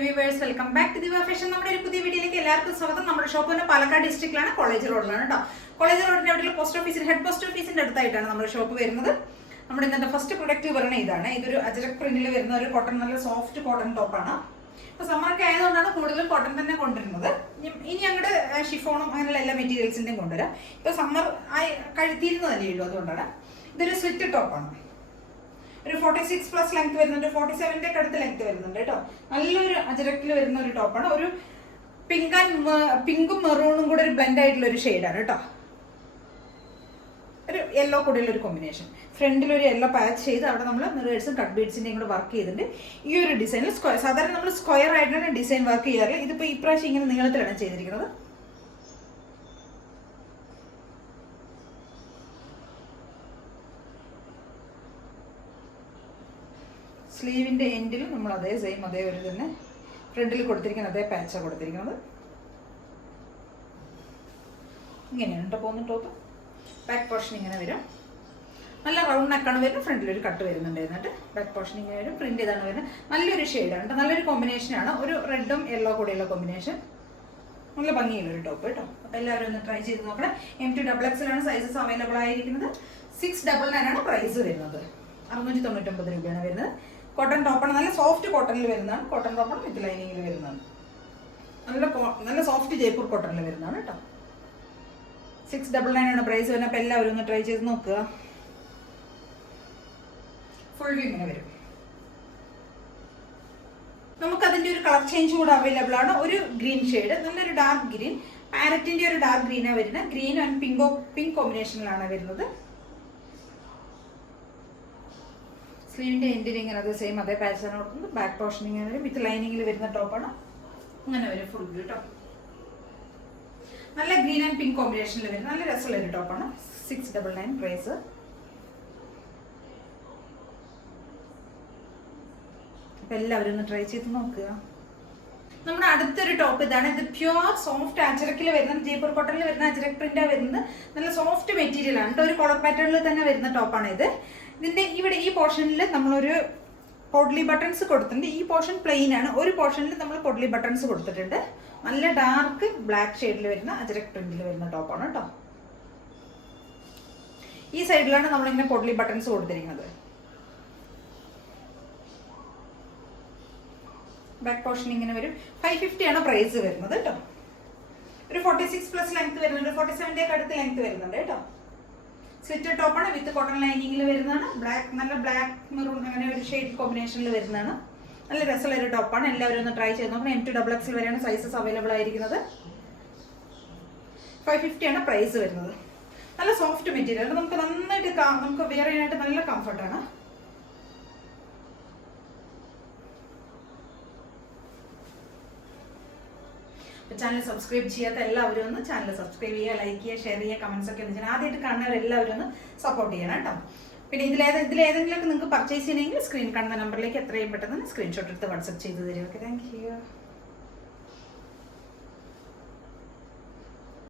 Viewers, welcome back to Diva Fashion. നമ്മുടെ ഒരു പുതിയ വീഡിയോയിലേക്ക് എല്ലാവർക്കും സ്വാഗതം. നമ്മുടെ ഷോപ്പ് പാലക്കാട് ഡിസ്ട്രിക്റ്റിലാണ്, കോളേജ് റോഡിലാണ് കേട്ടോ. കോളേജ് റോഡിന്റെ അവിടെ പോസ്റ്റ് ഓഫീസിന്റെ ഹെഡ് പോസ്റ്റ് ഓഫീസിന്റെ അടുത്തായിട്ടാണ് നമ്മുടെ ഷോപ്പ് വരുന്നത്. നമ്മുടെ ഇന്നത്തെ ഫസ്റ്റ് പ്രൊഡക്റ്റ് പറയുന്നത് ഇതാണ്. ഇതൊരു അജരക് പ്രിന്റിൽ വരുന്ന ഒരു കോട്ടൺ, നല്ല സോഫ്റ്റ് കോട്ടൺ ടോപ്പാണ്. അപ്പോൾ സമ്മറൊക്കെ ആയതുകൊണ്ടാണ് കൂടുതലും കോട്ടൺ തന്നെ കൊണ്ടുവരുന്നത്. ഇനി അങ്ങോട്ട് ഷിഫോണും അങ്ങനെയുള്ള എല്ലാ മെറ്റീരിയൽസിന്റെയും കൊണ്ടുവരാം. ഇപ്പോൾ സമ്മർ കഴുത്തിയിരുന്നതല്ലേ ഉള്ളൂ, അതുകൊണ്ടാണ്. ഇതൊരു സ്ലിറ്റ് ടോപ്പാണ്. ഒരു 46+ ലെങ്ത് വരുന്നുണ്ട്, 47ന്റെ അടുത്ത് ലെങ്ത് വരുന്നുണ്ട് കേട്ടോ. നല്ലൊരു അജരക്കിൽ വരുന്ന ഒരു ടോപ്പാണ്. ഒരു പിങ്കും മെറൂണും കൂടെ ഒരു ബ്ലെൻഡ് ആയിട്ടുള്ള ഒരു ഷെയ്ഡാണ് കേട്ടോ. ഒരു യെല്ലോ കൂടെയുള്ള ഒരു കോമ്പിനേഷൻ. ഫ്രണ്ടിൽ ഒരു യെല്ലോ പാച്ച് ചെയ്ത് അവിടെ നമ്മൾ മിറേഴ്സും കട്ട് ബീഡ്സിന്റെയും കൂടെ വർക്ക് ചെയ്തിട്ടുണ്ട്. ഈ ഒരു ഡിസൈനിൽ സാധാരണ നമ്മൾ സ്ക്വയർ ആയിട്ടാണ് ഡിസൈൻ വർക്ക് ചെയ്യാറ്. ഇതിപ്പോൾ ഈ പ്രാവശ്യം ഇങ്ങനെ നീളത്തിലാണ് ചെയ്തിരിക്കുന്നത്. സ്ലീവിന്റെ എൻഡിലും നമ്മൾ അതേ ഒരു തന്നെ ഫ്രണ്ടിൽ കൊടുത്തിരിക്കുന്നത്, അതേ പാച്ചാണ് കൊടുത്തിരിക്കുന്നത്. ഇങ്ങനെയാണ് കേട്ടോ പോകുന്ന ടോപ്പ്. ബാക്ക് പോർഷൻ ഇങ്ങനെ വരും. നല്ല റൗണ്ട് നെക്കാണ് വരുന്നത്. ഫ്രണ്ടിൽ ഒരു കട്ട് വരുന്നുണ്ട്. എന്നിട്ട് ബാക്ക് പോർഷൻ ഇങ്ങനെ വരും. പ്രിന്റ് ചെയ്താണ് വരുന്നത്. നല്ലൊരു ഷെയ്ഡാണ്, നല്ലൊരു കോമ്പിനേഷനാണ്. ഒരു റെഡും യെല്ലോ കൂടെയുള്ള കോമ്പിനേഷൻ. നല്ല ഭംഗിയുള്ള ഒരു ടോപ്പ് കേട്ടോ. അപ്പോൾ എല്ലാവരും ഒന്ന് ട്രൈ ചെയ്ത് നോക്കണം. M2XX ആണ് സൈസസ് അവൈലബിൾ ആയിരിക്കുന്നത്. 699 ആണ് പ്രൈസ് വരുന്നത്. 699 രൂപയാണ് വരുന്നത്. കോട്ടൺ ടോപ്പാണ്, നല്ല സോഫ്റ്റ് കോട്ടണിൽ വരുന്നതാണ്. കോട്ടൺ ടോപ്പാണ് വിത്ത് ലൈനിങ്ങിൽ വരുന്നതാണ്. നല്ല സോഫ്റ്റ് ജയ്പൂർ കോട്ടണിൽ വരുന്നതാണ് കേട്ടോ. 699 ആണ് പ്രൈസ് വരുന്നത്. അപ്പോൾ എല്ലാവരും ഒന്ന് ട്രൈ ചെയ്ത് നോക്കുക. ഫുൾ വ്യൂ ഇങ്ങനെ വരും. നമുക്കതിൻ്റെ ഒരു കളർ ചേഞ്ച് കൂടെ അവൈലബിൾ ആണ്. ഒരു ഗ്രീൻ ഷെയ്ഡ്, നല്ലൊരു ഡാർക്ക് ഗ്രീൻ, പാരറ്റിന്റെ ഒരു ഡാർക്ക് ഗ്രീനാണ് വരുന്നത്. ഗ്രീൻ ആൻഡ് പിങ്ക് കോമ്പിനേഷനിലാണ് വരുന്നത്. സ്ലീവിന്റെ എൻഡിൽ ഇങ്ങനെ അത് സെയിം അതേ പാറ്റേൺ കൊടുക്കുന്നത്. ബാക്ക് പോർഷൻ ഇങ്ങനെ വരും. വിത്ത് ലൈനിങ്ങിൽ വരുന്ന ടോപ്പാണ്. അങ്ങനെ വരും ഫുൾ വ്യൂ കേട്ടോ. നല്ല ഗ്രീൻ ആൻഡ് പിങ്ക് കോമ്പിനേഷനിൽ വരുന്ന നല്ല രസമുള്ള ഒരു ടോപ്പാണ്. 699 പ്രൈസ്. അപ്പൊ എല്ലാവരും ഒന്ന് ട്രൈ ചെയ്ത് നോക്കുക. നമ്മുടെ അടുത്തൊരു ടോപ്പ് ഇതാണ്. ഇത് പ്യുവർ സോഫ്റ്റ് അജരക്കിൽ വരുന്ന, ജയ്പൂർ കോട്ടണിൽ വരുന്ന അജരക് പ്രിന്റാണ് വരുന്നത്. നല്ല സോഫ്റ്റ് മെറ്റീരിയൽ ആണ് കേട്ടോ. ഒരു കോളർ പാറ്റേണിൽ തന്നെ വരുന്ന ടോപ്പാണ് ഇത്. ഇതിന്റെ ഇവിടെ ഈ പോർഷനിൽ നമ്മളൊരു പൊഡ്ലി ബട്ടൺസ് കൊടുത്തിട്ടുണ്ട്. ഈ പോർഷൻ പ്ലെയിൻ ആണ്. ഒരു പോർഷനിൽ നമ്മൾ പൊഡ്ലി ബട്ടൺസ് കൊടുത്തിട്ടുണ്ട്. നല്ല ഡാർക്ക് ബ്ലാക്ക് ഷെയ്ഡിൽ വരുന്ന അജരക് പ്രിന്റിൽ വരുന്ന ടോപ്പാണ് കേട്ടോ. ഈ സൈഡിലാണ് നമ്മളിങ്ങനെ പൊഡ്ലി ബട്ടൺസ് കൊടുത്തിരിക്കുന്നത്. ബാക്ക് പോർഷൻ ഇങ്ങനെ വരും. 550 ആണ് പ്രൈസ് വരുന്നത് കേട്ടോ. ഒരു 46+ ലെങ്ത് വരുന്നുണ്ട്, 47ന്റെ അടുത്ത് ലെങ്ത് വരുന്നുണ്ട് കേട്ടോ. സ്ലിറ്റഡ് ടോപ്പാണ്, വിത്ത് കോട്ടൺ ലൈനിങ്ങിൽ വരുന്നതാണ്. നല്ല ബ്ലാക്ക് മെറൂൺ അങ്ങനെ ഒരു ഷെയ്ഡ് കോമ്പിനേഷനിൽ വരുന്നതാണ്. നല്ല രസമുള്ള ഒരു ടോപ്പാണ്. എല്ലാവരും ഒന്ന് ട്രൈ ചെയ്ത് നോക്കണം. M2XX വരെയാണ് സൈസസ് അവൈലബിൾ ആയിരിക്കുന്നത്. 550 ആണ് പ്രൈസ് വരുന്നത്. നല്ല സോഫ്റ്റ് മെറ്റീരിയൽ, നമുക്ക് നന്നായിട്ട് നമുക്ക് വെയർ ചെയ്യാനായിട്ട് നല്ല കംഫർട്ടാണ്. ചാനൽ സബ്സ്ക്രൈബ് ചെയ്യാത്ത എല്ലാവരും ഒന്ന് ചാനൽ സബ്സ്ക്രൈബ് ചെയ്യുക, ലൈക്ക് ചെയ്യുക, ഷെയർ ചെയ്യുക, കമന്റ്സ് ഒക്കെ ഒന്ന് ചെയ്യാൻ ആദ്യമായിട്ട് കാണുന്നവരെല്ലാവരും ഒന്ന് സപ്പോർട്ട് ചെയ്യണം കേട്ടോ. പിന്നെ ഇതിലേതെങ്കിലുമൊക്കെ നിങ്ങൾക്ക് പർച്ചേസ് ചെയ്യണമെങ്കിൽ സ്ക്രീൻ കാണുന്ന നമ്പറിലേക്ക് എത്രയും പെട്ടെന്ന് സ്ക്രീൻഷോട്ട് എടുത്ത് വാട്സ്ആപ്പ് ചെയ്ത് തരും. Okay, thank you.